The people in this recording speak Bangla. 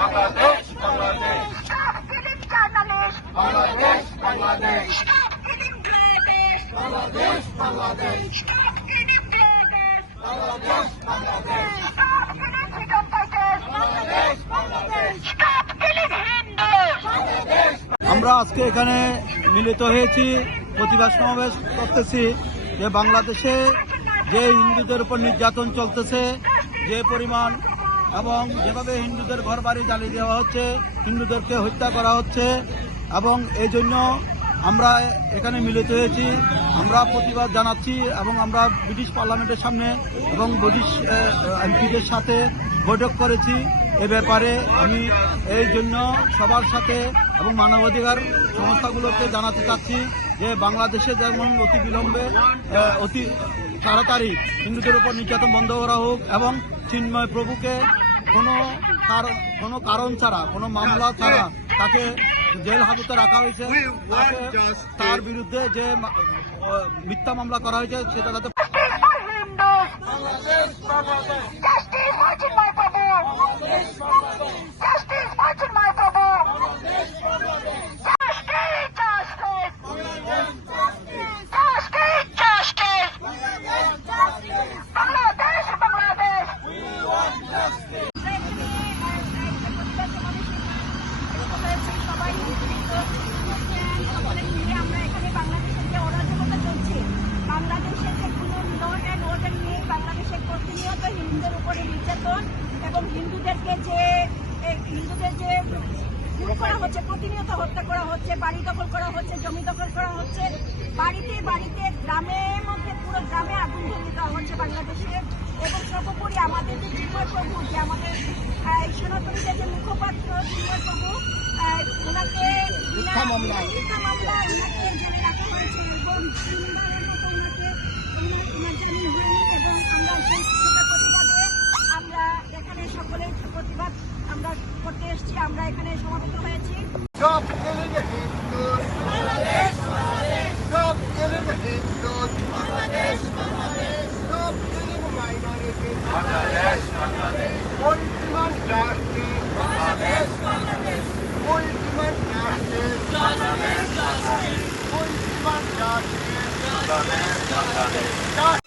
আমরা আজকে এখানে মিলিত হয়েছি প্রতিবাদ সমাবেশ করতেছি যে বাংলাদেশে যে হিন্দুদের উপর নির্যাতন চলতেছে যে পরিমাণ এবং যেভাবে হিন্দুদের ঘর বাড়ি জ্বালিয়ে দেওয়া হচ্ছে হিন্দুদেরকে হত্যা করা হচ্ছে এবং এই জন্য আমরা এখানে মিলিত হয়েছি আমরা প্রতিবাদ জানাচ্ছি এবং আমরা ব্রিটিশ পার্লামেন্টের সামনে এবং ব্রিটিশ এমপিদের সাথে বৈঠক করেছি এ ব্যাপারে আমি এই জন্য সবার সাথে এবং মানবাধিকার সংস্থাগুলোকে জানাতে চাচ্ছি যে বাংলাদেশে যেমন অতি বিলম্বে অতি তাড়াতাড়ি হিন্দুদের উপর নির্যাতন বন্ধ করা হোক এবং চিন্ময় প্রভুকে কোনো কোনো কারণ ছাড়া কোনো মামলা ছাড়া তাকে জেল হাজতে রাখা হয়েছে তার বিরুদ্ধে যে মিথ্যা মামলা করা হয়েছে সেটা তাতে হিন্দুদেরকে যে হিন্দুদের যে খুন করা হচ্ছে প্রতিনিয়ত হত্যা করা হচ্ছে বাড়ি দখল করা হচ্ছে জমি দখল করা হচ্ছে বাড়িতে বাড়িতে গ্রামে মধ্যে পুরো গ্রামে আগুন ধরিয়ে দেওয়া হচ্ছে বাংলাদেশে এবং সর্বোপরি আমাদের যে জিম্মার প্রভু যে আমাদের সনাতনীদের যে মুখপাত্র জিম্মার প্রভু ওনাকে মামলা ওনাকে আমরা এখানে সমাবেত হয়েছি Ultimate